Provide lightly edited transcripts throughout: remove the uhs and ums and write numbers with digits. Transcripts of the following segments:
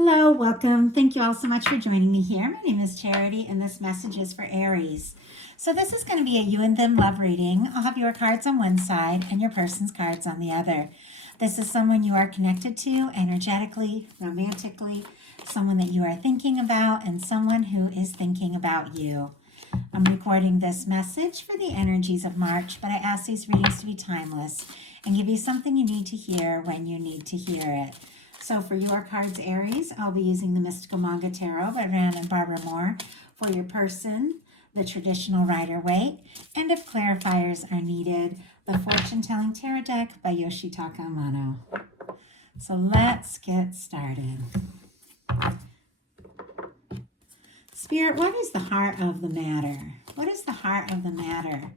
Hello, welcome. Thank you all so much for joining me here. My name is Charity, and this message is for Aries. So this is going to be a you and them love reading. I'll have your cards on one side and your person's cards on the other. This is someone you are connected to energetically, romantically, someone that you are thinking about, and someone who is thinking about you. I'm recording this message for the energies of March, but I ask these readings to be timeless and give you something you need to hear when you need to hear it. So for your cards, Aries, I'll be using the Mystical Manga Tarot by Ran and Barbara Moore. For your person, the Traditional Rider-Waite. And if clarifiers are needed, the Fortune Telling Tarot Deck by Yoshitaka Amano. So let's get started. Spirit, what is the heart of the matter? What is the heart of the matter?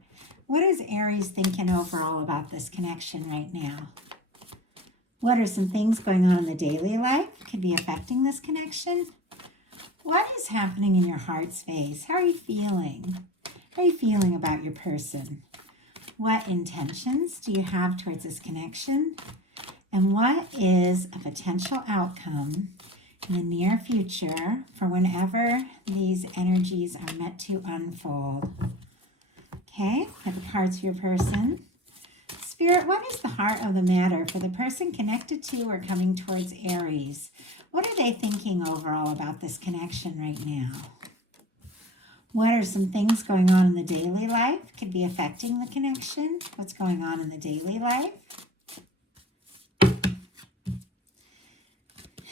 What is Aries thinking overall about this connection right now? What are some things going on in the daily life could be affecting this connection? What is happening in your heart space? How are you feeling? How are you feeling about your person? What intentions do you have towards this connection? And what is a potential outcome in the near future for whenever these energies are meant to unfold? Okay, get the cards for your person. Spirit, what is the heart of the matter for the person connected to or coming towards Aries? What are they thinking overall about this connection right now? What are some things going on in the daily life? Could be affecting the connection. What's going on in the daily life?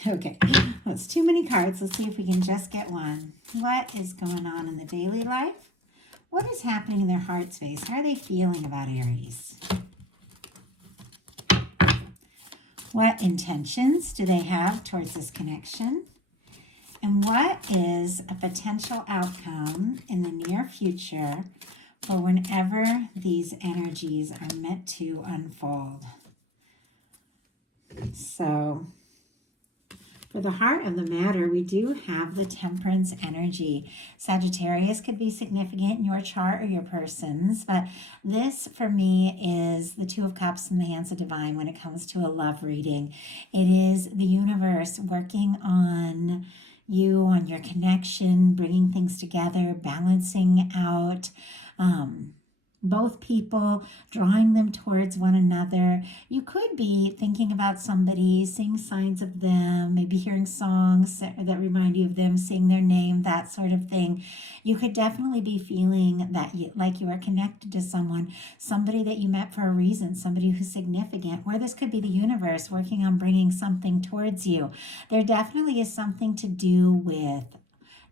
Okay, that's too many cards. Let's see if we can just get one. What is going on in the daily life? What is happening in their heart space? How are they feeling about Aries? What intentions do they have towards this connection? And what is a potential outcome in the near future for whenever these energies are meant to unfold? So, for the heart of the matter, we do have the Temperance energy. Sagittarius could be significant in your chart or your person's, but this for me is the Two of Cups in the hands of Divine when it comes to a love reading. It is the universe working on you, on your connection, bringing things together, balancing out both people, drawing them towards one another. You could be thinking about somebody, seeing signs of them, maybe hearing songs that remind you of them, seeing their name, that sort of thing. You could definitely be feeling that like you are connected to someone, somebody that you met for a reason, somebody who's significant, or this could be the universe working on bringing something towards you. There definitely is something to do with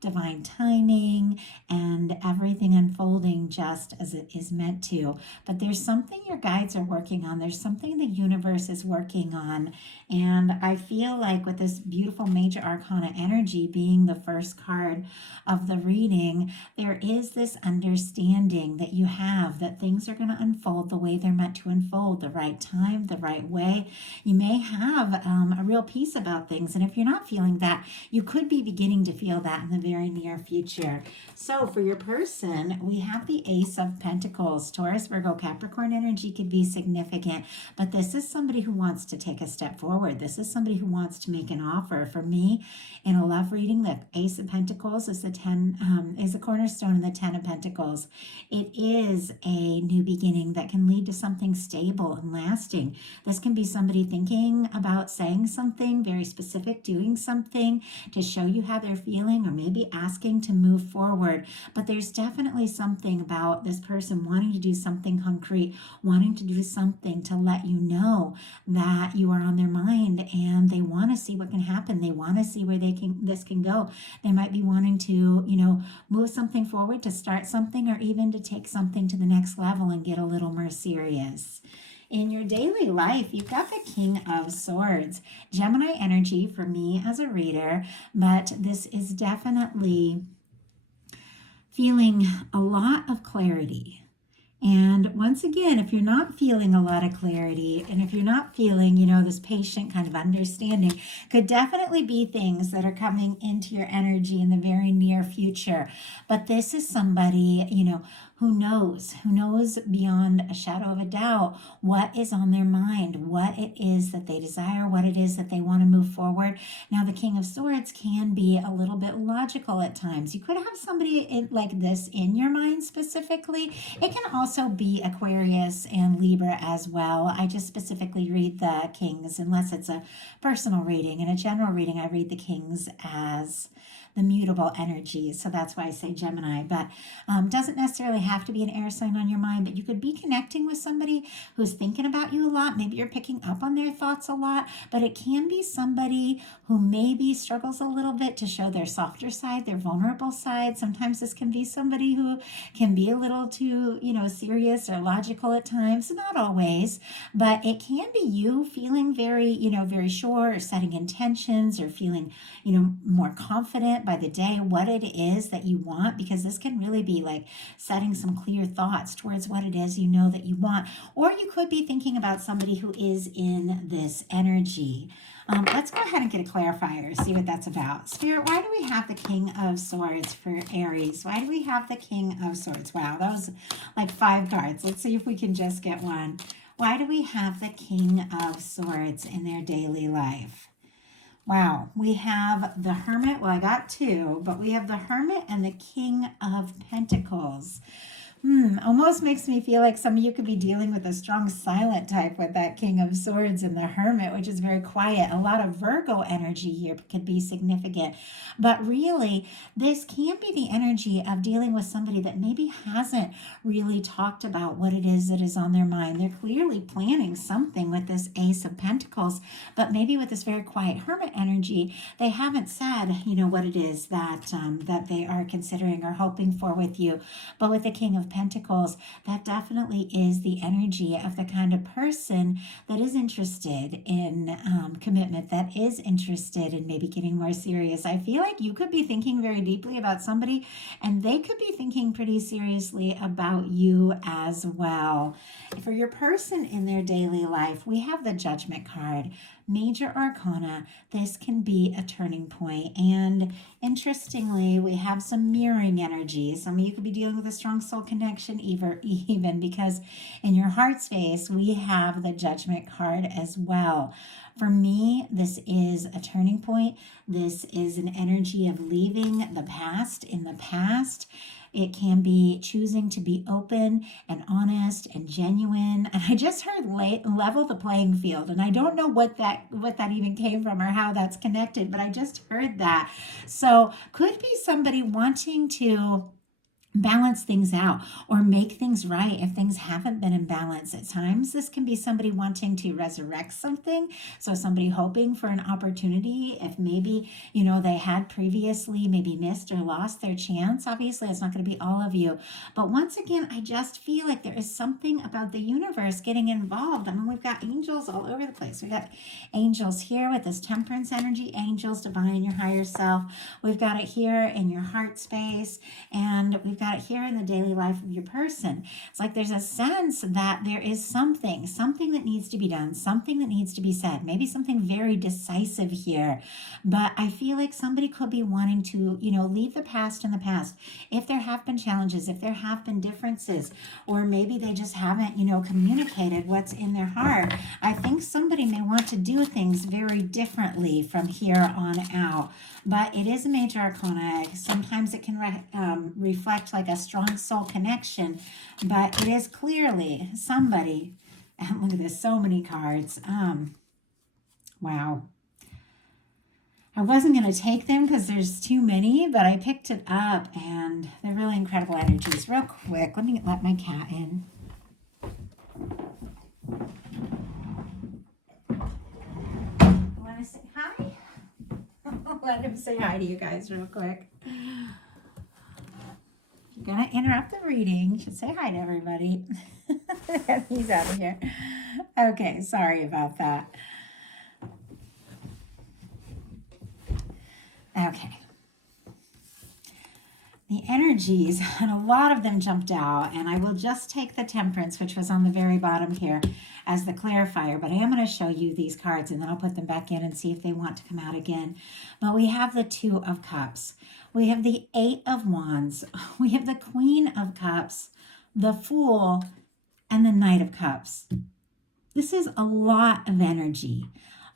divine timing and everything unfolding just as it is meant to. But there's something your guides are working on. There's something the universe is working on. And I feel like with this beautiful major arcana energy being the first card of the reading, there is this understanding that you have that things are going to unfold the way they're meant to unfold, the right time, the right way. You may have a real peace about things. And if you're not feeling that, you could be beginning to feel that in the very near future. So for your person, we have the Ace of Pentacles. Taurus, Virgo, Capricorn energy could be significant, but this is somebody who wants to take a step forward. This is somebody who wants to make an offer. For me, in a love reading, the Ace of Pentacles is is a cornerstone in the Ten of Pentacles. It is a new beginning that can lead to something stable and lasting. This can be somebody thinking about saying something very specific, doing something to show you how they're feeling, or maybe asking to move forward. But there's definitely something about this person wanting to do something concrete, wanting to do something to let you know that you are on their mind, and they want to see what can happen. They want to see where this can go. They might be wanting to, move something forward, to start something, or even to take something to the next level and get a little more serious. In your daily life, you've got the King of Swords. Gemini energy for me as a reader, but this is definitely feeling a lot of clarity. And once again, if you're not feeling a lot of clarity, and if you're not feeling, this patient kind of understanding, could definitely be things that are coming into your energy in the very near future. But this is somebody, who knows beyond a shadow of a doubt what is on their mind, what it is that they desire, what it is that they want to move forward. Now, the King of Swords can be a little bit logical at times. You could have somebody like this in your mind specifically. It can also be Aquarius and Libra as well. I just specifically read the Kings unless it's a personal reading. In a general reading, I read the Kings as the mutable energies. So that's why I say Gemini, but doesn't necessarily have to be an air sign on your mind, but you could be connecting with somebody who's thinking about you a lot. Maybe you're picking up on their thoughts a lot, but it can be somebody who maybe struggles a little bit to show their softer side, their vulnerable side. Sometimes this can be somebody who can be a little too, serious or logical at times, not always, but it can be you feeling very, very sure, or setting intentions, or feeling, more confident by the day what it is that you want, because this can really be like setting some clear thoughts towards what it is that you want. Or you could be thinking about somebody who is in this energy. Let's go ahead and get a clarifier, see what that's about. Spirit, why do we have the King of Swords for Aries? Why do we have the King of Swords? Wow, that was like 5 cards. Let's see if we can just get one. Why do we have the King of Swords in their daily life? Wow, we have the Hermit. Well, I got 2, but we have the Hermit and the King of Pentacles. Almost makes me feel like some of you could be dealing with a strong silent type with that King of Swords and the Hermit, which is very quiet. A lot of Virgo energy here could be significant. But really, this can be the energy of dealing with somebody that maybe hasn't really talked about what it is that is on their mind. They're clearly planning something with this Ace of Pentacles, but maybe with this very quiet Hermit energy, they haven't said, what it is that they are considering or hoping for with you. But with the King of Pentacles, that definitely is the energy of the kind of person that is interested in commitment, that is interested in maybe getting more serious. I feel like you could be thinking very deeply about somebody, and they could be thinking pretty seriously about you as well. For your person in their daily life, we have the Judgment card. Major Arcana, this can be a turning point. And interestingly, we have some mirroring energy. Some of you could be dealing with a strong soul connection even because in your heart space, we have the Judgment card as well. For me, this is a turning point. This is an energy of leaving the past in the past. It can be choosing to be open and honest and genuine. And I just heard level the playing field. And I don't know what that even came from or how that's connected, but I just heard that. So could be somebody wanting to balance things out or make things right if things haven't been in balance. At times this can be somebody wanting to resurrect something, so somebody hoping for an opportunity if maybe they had previously maybe missed or lost their chance. Obviously it's not going to be all of you, but once again I just feel like there is something about the universe getting involved. I mean, we've got angels all over the place. We got angels here with this Temperance energy, angels, divine, your higher self. We've got it here in your heart space, and we've got it here in the daily life of your person. It's like there's a sense that there is something that needs to be done, something that needs to be said, maybe something very decisive here. But I feel like somebody could be wanting to, leave the past in the past. If there have been challenges, if there have been differences, or maybe they just haven't, communicated what's in their heart, I think somebody may want to do things very differently from here on out. But it is a major arcana. Sometimes it can reflect like a strong soul connection, but it is clearly somebody. And look at this, so many cards. Wow. I wasn't going to take them because there's too many, but I picked it up and they're really incredible energies. Real quick, let me let my cat in. Want to say hi? Let him say hi to you guys real quick. If you're going to interrupt the reading, you should say hi to everybody. He's out of here. Okay, sorry about that. Okay. The energy energies, and a lot of them jumped out, and I will just take the Temperance, which was on the very bottom here, as the clarifier, but I am going to show you these cards, and then I'll put them back in and see if they want to come out again. But we have the Two of Cups. We have the Eight of Wands. We have the Queen of Cups, the Fool, and the Knight of Cups. This is a lot of energy.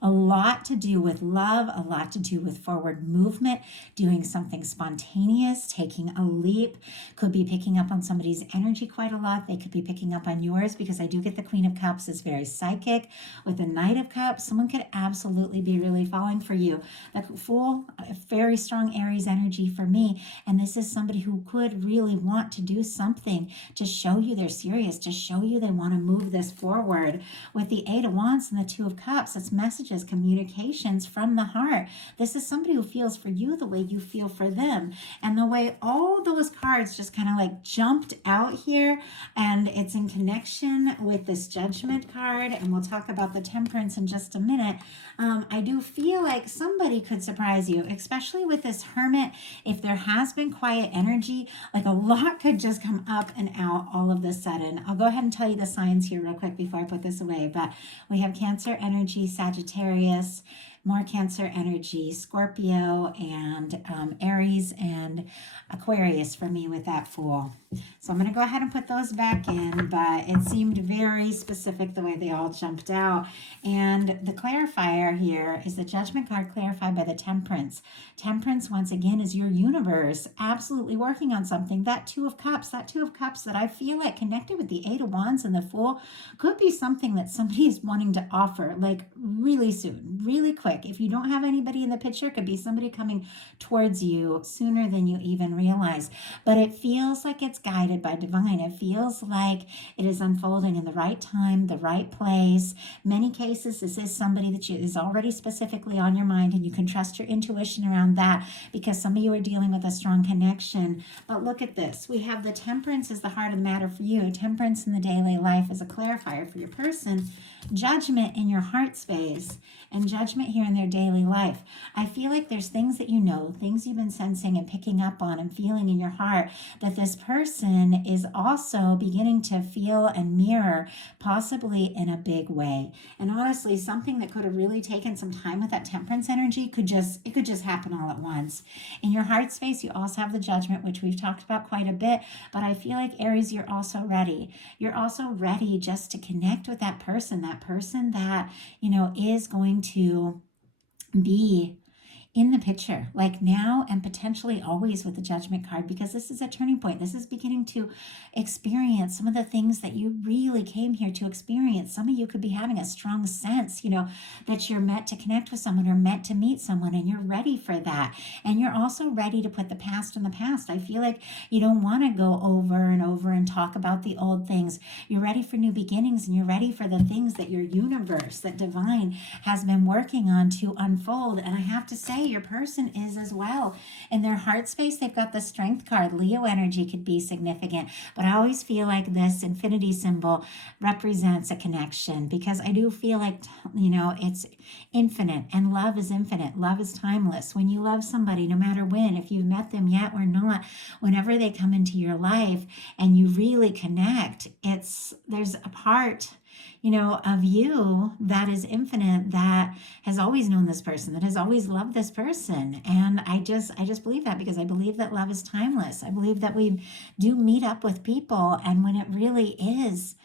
A lot to do with love, a lot to do with forward movement, doing something spontaneous, taking a leap. Could be picking up on somebody's energy quite a lot. They could be picking up on yours, because I do get the Queen of Cups is very psychic. With the Knight of Cups, someone could absolutely be really falling for you. The Fool, a very strong Aries energy for me. And this is somebody who could really want to do something to show you they're serious, to show you they want to move this forward. With the Eight of Wands and the Two of Cups, it's messages, communications from the heart. This is somebody who feels for you the way you feel for them. And the way all those cards just kind of like jumped out here, and it's in connection with this Judgment card, and we'll talk about the Temperance in just a minute. I do feel like somebody could surprise you, especially with this Hermit. If there has been quiet energy, like a lot could just come up and out all of a sudden. I'll go ahead and tell you the signs here real quick before I put this away. But we have Cancer energy, Sagittarius, more Cancer energy, Scorpio, and Aries and Aquarius for me with that Fool. So I'm going to go ahead and put those back in, but it seemed very specific the way they all jumped out. And the clarifier here is the Judgment card clarified by the Temperance. Temperance, once again, is your universe absolutely working on something. That Two of Cups that I feel like connected with the Eight of Wands and the Fool could be something that somebody is wanting to offer, like really soon, really quick. If you don't have anybody in the picture, it could be somebody coming towards you sooner than you even realize. But it feels like it's guided by divine. It feels like it is unfolding in the right time, the right place. Many cases, this is somebody that is already specifically on your mind, and you can trust your intuition around that, because some of you are dealing with a strong connection. But look at this. We have the Temperance is the heart of the matter for you. Temperance in the daily life is a clarifier for your person. Judgment in your heart space, and Judgment here in their daily life. I feel like there's things that you know, things you've been sensing and picking up on and feeling in your heart, that this person is also beginning to feel and mirror, possibly in a big way. And honestly, something that could have really taken some time with that Temperance energy could just happen all at once. In your heart space, you also have the Judgment, which we've talked about quite a bit, but I feel like Aries, you're also ready. You're also ready just to connect with that person that, is going to be in the picture, like now and potentially always with the Judgment card, because this is a turning point. This is beginning to experience some of the things that you really came here to experience. Some of you could be having a strong sense, that you're meant to connect with someone or meant to meet someone, and you're ready for that. And you're also ready to put the past in the past. I feel like you don't want to go over and over and talk about the old things. You're ready for new beginnings, and you're ready for the things that your universe, that divine, has been working on to unfold. And I have to say, your person is as well. In their heart space, they've got the Strength card. Leo energy could be significant, but I always feel like this infinity symbol represents a connection, because I do feel like, it's infinite, and love is infinite. Love is timeless. When you love somebody, no matter when, if you've met them yet or not, whenever they come into your life and you really connect, there's a part of you that is infinite, that has always known this person, that has always loved this person. And I just believe that, because I believe that love is timeless. I believe that we do meet up with people, and when it really is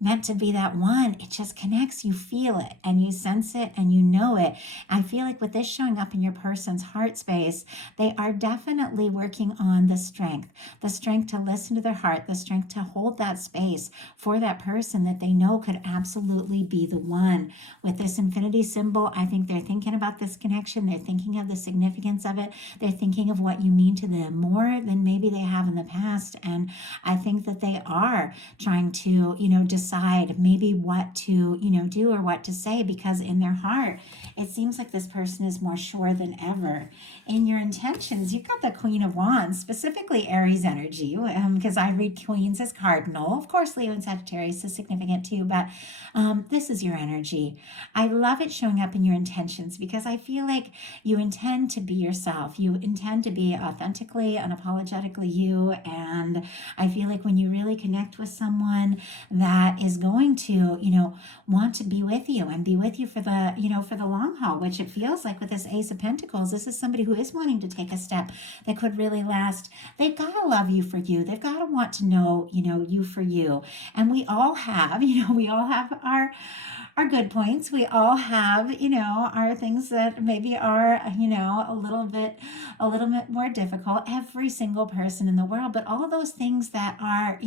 meant to be that one, it just connects. You feel it and you sense it and you know it. I feel like with this showing up in your person's heart space, they are definitely working on the strength to listen to their heart, the strength to hold that space for that person that they know could absolutely be the one. With this infinity symbol, I think they're thinking about this connection. They're thinking of the significance of it. They're thinking of what you mean to them more than maybe they have in the past. And I think that they are trying to, decide decide maybe what to, do or what to say, because in their heart, it seems like this person is more sure than ever. In your intentions, you've got the Queen of Wands, specifically Aries energy, because I read Queens as cardinal. Of course, Leo and Sagittarius is significant too, but this is your energy. I love it showing up in your intentions, because I feel like you intend to be yourself. You intend to be authentically, unapologetically you. And I feel like when you really connect with someone that is going to, want to be with you and be with you for the long haul, which it feels like with this Ace of Pentacles, this is somebody who is wanting to take a step that could really last. They've got to love you for you. They've got to want to know, you for you. And we all have, we all have our good points. We all have, our things that maybe are, a little bit more difficult. Every single person in the world, but all of those things that are,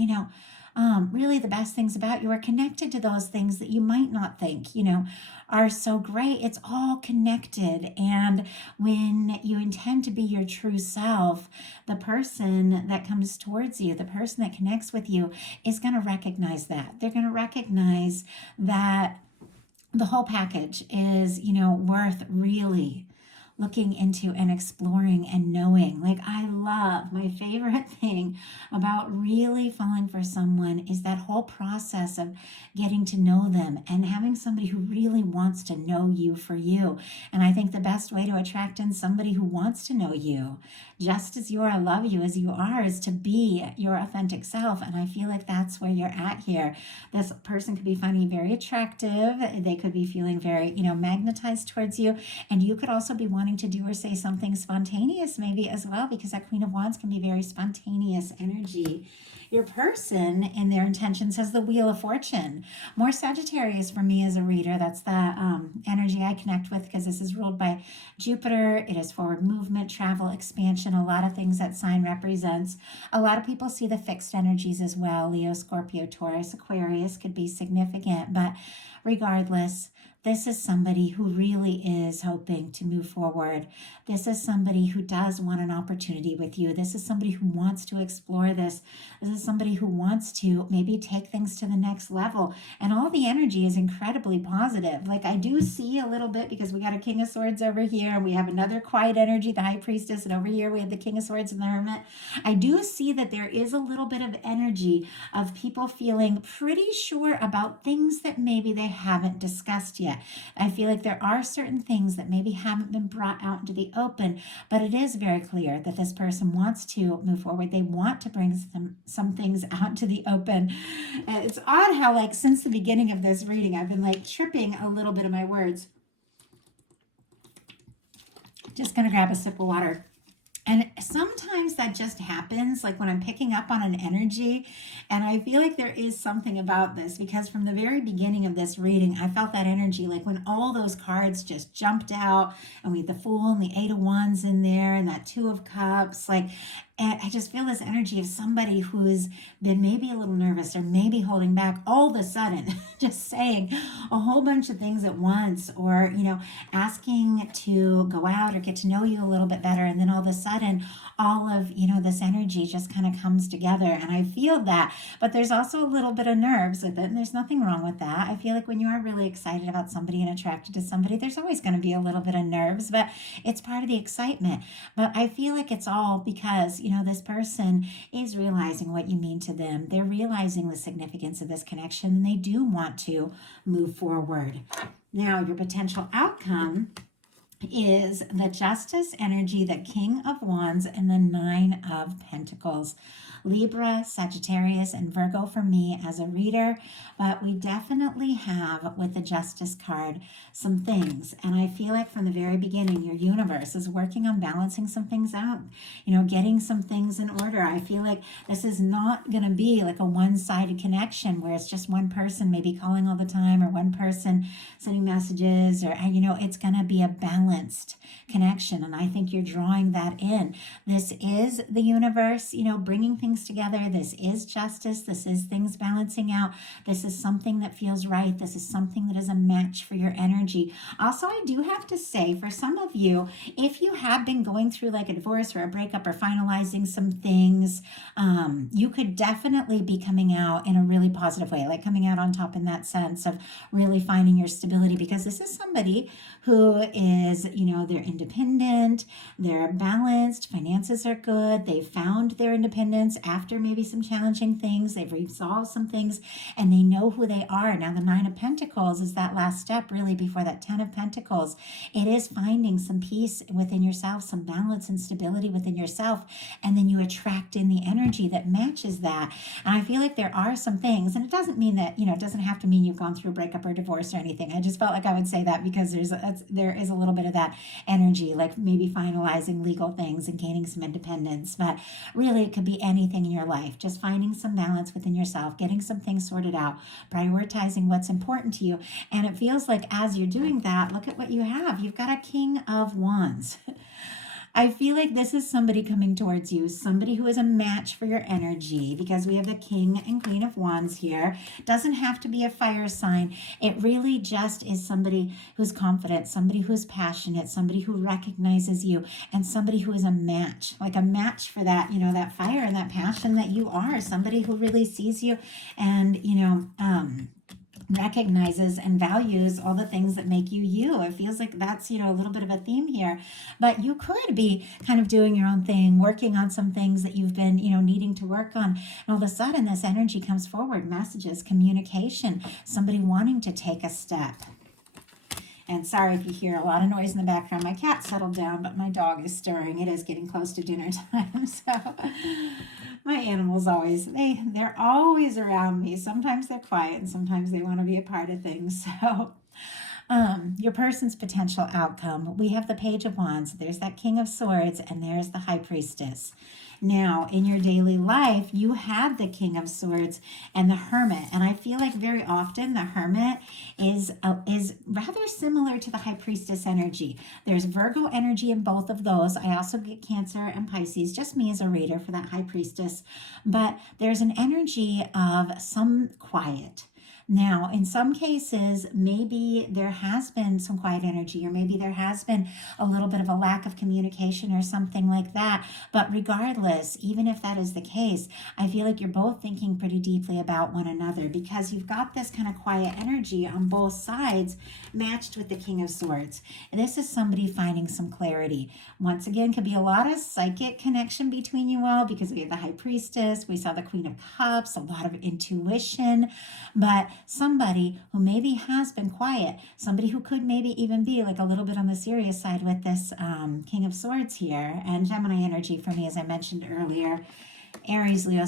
really the best things about you are connected to those things that you might not think, are so great. It's all connected. And when you intend to be your true self, the person that comes towards you, the person that connects with you, is going to recognize that. They're going to recognize that the whole package is, worth really looking into and exploring and knowing. Like, I love, my favorite thing about really falling for someone is that whole process of getting to know them and having somebody who really wants to know you for you. And I think the best way to attract in somebody who wants to know you just as you are, love you as you are, is to be your authentic self. And I feel like that's where you're at here. This person could be finding you very attractive. They could be feeling very, magnetized towards you. And you could also be wanting to do or say something spontaneous maybe as well, because that Queen of Wands can be very spontaneous energy. Your person in their intentions has the Wheel of Fortune. More Sagittarius for me as a reader. That's the energy I connect with, because this is ruled by Jupiter. It is forward movement, travel, expansion, a lot of things that sign represents. A lot of people see the fixed energies as well. Leo, Scorpio, Taurus, Aquarius could be significant, but regardless, this is somebody who really is hoping to move forward. This is somebody who does want an opportunity with you. This is somebody who wants to explore this. This is somebody who wants to maybe take things to the next level. And all the energy is incredibly positive. Like, I do see a little bit, because we got a King of Swords over here, and we have another quiet energy, the High Priestess, and over here we have the King of Swords and the Hermit. I do see that there is a little bit of energy of people feeling pretty sure about things that maybe they haven't discussed yet. I feel like there are certain things that maybe haven't been brought out into the open, but it is very clear that this person wants to move forward. They want to bring some things out to the open. And it's odd how, like, since the beginning of this reading, I've been like tripping a little bit of my words. Just gonna grab a sip of water. And sometimes that just happens, like when I'm picking up on an energy. And I feel like there is something about this, because from the very beginning of this reading, I felt that energy, like when all those cards just jumped out, and we had the Fool and the Eight of Wands in there, and that Two of Cups, like, and I just feel this energy of somebody who's been maybe a little nervous or maybe holding back, all of a sudden just saying a whole bunch of things at once, or, asking to go out or get to know you a little bit better. And then all of a sudden, all of, this energy just kind of comes together. And I feel that, but there's also a little bit of nerves with it. And there's nothing wrong with that. I feel like when you are really excited about somebody and attracted to somebody, there's always going to be a little bit of nerves, but it's part of the excitement. But I feel like it's all because, this person is realizing what you mean to them. They're realizing the significance of this connection, and they do want to move forward. Now, your potential outcome is the Justice energy, the King of Wands, and the Nine of Pentacles. Libra, Sagittarius, and Virgo for me as a reader, but we definitely have, with the Justice card, some things. And I feel like from the very beginning, your universe is working on balancing some things out, getting some things in order. I feel like this is not going to be like a one-sided connection where it's just one person maybe calling all the time, or one person sending messages, or, it's going to be a balance balanced connection. And I think you're drawing that in. This is the universe, bringing things together. This is justice. This is things balancing out. This is something that feels right. This is something that is a match for your energy. Also, I do have to say, for some of you, if you have been going through like a divorce or a breakup or finalizing some things, you could definitely be coming out in a really positive way, like coming out on top in that sense of really finding your stability, because this is somebody who is, they're independent, they're balanced, finances are good, they've found their independence after maybe some challenging things, they've resolved some things, and they know who they are. Now, the Nine of Pentacles is that last step really before that Ten of Pentacles. It is finding some peace within yourself, some balance and stability within yourself, and then you attract in the energy that matches that. And I feel like there are some things, and it doesn't mean that, it doesn't have to mean you've gone through a breakup or divorce or anything. I just felt like I would say that because there is a little bit of that energy, like maybe finalizing legal things and gaining some independence. But really, it could be anything in your life. Just finding some balance within yourself, getting some things sorted out, prioritizing what's important to you. And it feels like as you're doing that, look at what you have. You've got a King of Wands. I feel like this is somebody coming towards you, somebody who is a match for your energy, because we have the King and Queen of Wands here. Doesn't have to be a fire sign. It really just is somebody who's confident, somebody who's passionate, somebody who recognizes you, and somebody who is a match, like a match for that, that fire and that passion that you are, somebody who really sees you and, recognizes and values all the things that make you you. It feels like that's, a little bit of a theme here. But you could be kind of doing your own thing, working on some things that you've been, needing to work on. And all of a sudden, this energy comes forward, messages, communication, somebody wanting to take a step. And sorry if you hear a lot of noise in the background. My cat settled down, but my dog is stirring. It is getting close to dinner time. So my animals they're always around me. Sometimes they're quiet and sometimes they want to be a part of things. So your person's potential outcome. We have the Page of Wands. There's that King of Swords, and there's the High Priestess. Now, in your daily life, you have the King of Swords and the Hermit. And I feel like very often the Hermit is rather similar to the High Priestess energy. There's Virgo energy in both of those. I also get Cancer and Pisces, just me as a reader for that High Priestess. But there's an energy of some quiet. Now, in some cases, maybe there has been some quiet energy, or maybe there has been a little bit of a lack of communication or something like that. But regardless, even if that is the case, I feel like you're both thinking pretty deeply about one another, because you've got this kind of quiet energy on both sides matched with the King of Swords. And this is somebody finding some clarity. Once again, could be a lot of psychic connection between you all, because we have the High Priestess, we saw the Queen of Cups, a lot of intuition, but somebody who maybe has been quiet, somebody who could maybe even be like a little bit on the serious side with this King of Swords here. And Gemini energy for me, as I mentioned earlier, Aries, Leo,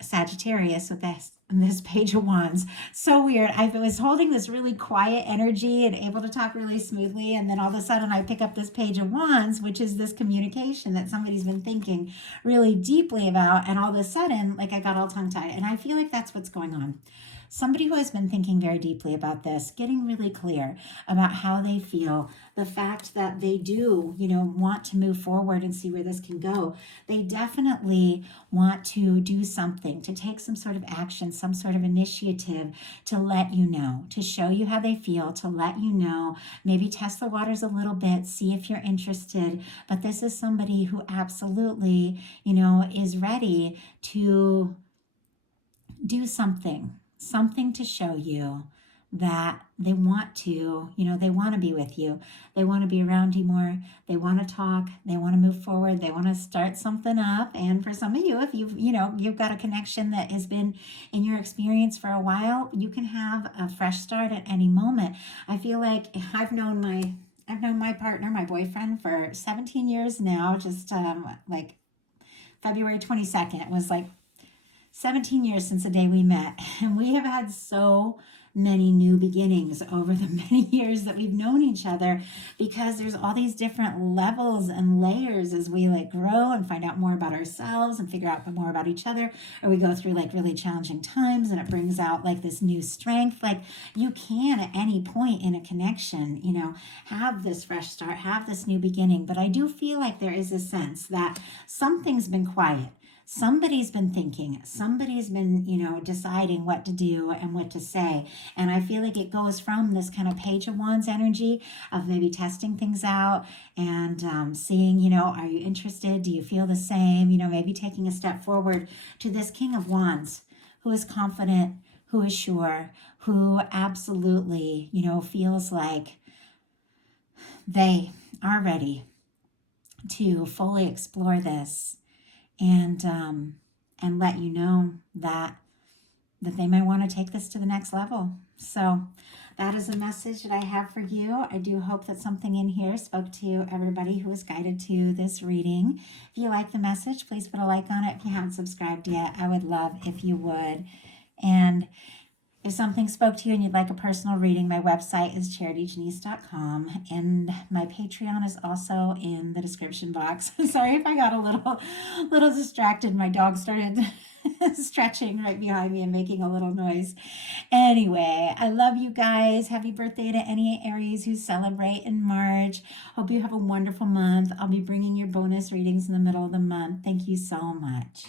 Sagittarius with this Page of Wands. So weird. I was holding this really quiet energy and able to talk really smoothly, and then all of a sudden I pick up this Page of Wands, which is this communication that somebody's been thinking really deeply about, and all of a sudden, like, I got all tongue-tied. And I feel like that's what's going on. Somebody who has been thinking very deeply about this, getting really clear about how they feel, the fact that they do, want to move forward and see where this can go. They definitely want to do something, to take some sort of action, some sort of initiative to let you know, to show you how they feel, to let you know, maybe test the waters a little bit, see if you're interested. But this is somebody who absolutely, is ready to do something to show you that they want to, they want to be with you. They want to be around you more. They want to talk. They want to move forward. They want to start something up. And for some of you, if you've got a connection that has been in your experience for a while, you can have a fresh start at any moment. I feel like I've known my partner, my boyfriend, for 17 years now. Just like February 22nd, it was like 17 years since the day we met, and we have had so many new beginnings over the many years that we've known each other, because there's all these different levels and layers as we like grow and find out more about ourselves and figure out more about each other, or we go through like really challenging times and it brings out like this new strength. Like you can at any point in a connection, you know, have this fresh start, have this new beginning. But I do feel like there is a sense that something's been quiet. Somebody's been thinking, somebody's been, you know, deciding what to do and what to say. And I feel like it goes from this kind of Page of Wands energy of maybe testing things out and seeing, you know, are you interested? Do you feel the same? You know, maybe taking a step forward to this King of Wands who is confident, who is sure, who absolutely, you know, feels like they are ready to fully explore this and let you know that they might want to take this to the next level. So that is a message that I have for you. I do hope that something in here spoke to everybody who was guided to this reading. If you like the message, please put a like on it. If you haven't subscribed yet, I would love if you would. And if something spoke to you and you'd like a personal reading, my website is charityjanice.com, and my Patreon is also in the description box. Sorry if I got a little distracted. My dog started stretching right behind me and making a little noise. Anyway, I love you guys. Happy birthday to any Aries who celebrate in March. Hope you have a wonderful month. I'll be bringing your bonus readings in the middle of the month. Thank you so much.